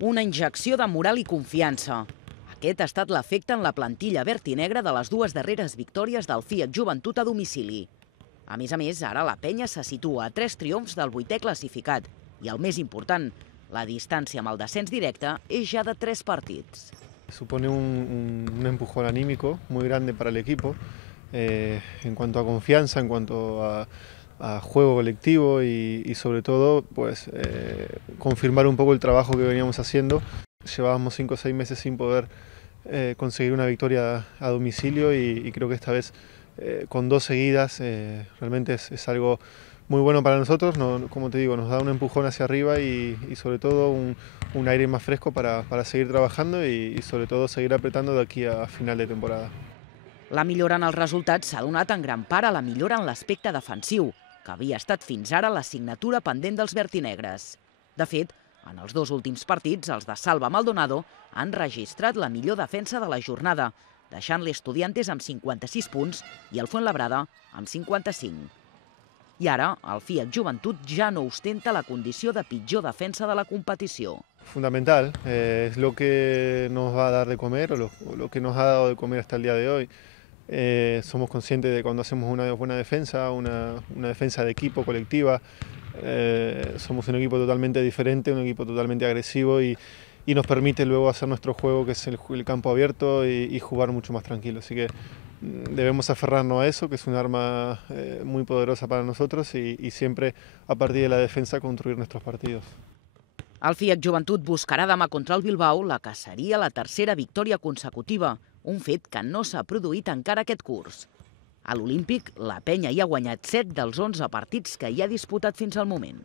Una injecció de moral i confiança. Aquest ha estat l'efecte en la plantilla verd i negra de les dues darreres victòries del Fiat Joventut a domicili. A més, ara la penya se situa a 3 triomfs del 8è classificat. I el més important, la distància amb el descens directe és ja de 3 partits. Supone un empujón anímico muy grande para el equipo en cuanto a confianza, en cuanto a juego colectivo y sobre todo pues confirmar un poco el trabajo que veníamos haciendo. Llevábamos 5 o 6 meses sin poder conseguir una victoria a domicilio y creo que esta vez con 2 seguidas realmente es algo muy bueno para nosotros. Como te digo, nos da un empujón hacia arriba y sobre todo un aire más fresco para seguir trabajando y sobre todo seguir apretando de aquí a final de temporada. La millora en els resultats s'ha donat en gran part a la millora en l'aspecte defensiu, que havia estat fins ara l'assignatura pendent dels vertinegres. De fet, en els 2 últims partits, els de Salva Maldonado han registrat la millor defensa de la jornada, deixant l'Estudiantes amb 56 punts i el Fuenlabrada amb 55. I ara, el Fiat Joventut ja no ostenta la condició de pitjor defensa de la competició. Fundamental, es lo que nos va a dar de comer o lo que nos ha dado de comer hasta el día de hoy. Somos conscientes de cuando hacemos una buena defensa, una defensa de equipo, colectiva. Somos un equipo totalmente diferente, un equipo totalmente agresivo y nos permite luego hacer nuestro juego, que es el campo abierto y jugar mucho más tranquilo. Así que debemos aferrarnos a eso, que es un arma muy poderosa para nosotros y siempre a partir de la defensa construir nuestros partidos. El Fiat Joventut buscarà demà contra el Bilbao la que seria la tercera victòria consecutiva, un fet que no s'ha produït encara aquest curs. A l'Olímpic, la penya hi ha guanyat 7 dels 11 partits que hi ha disputat fins al moment.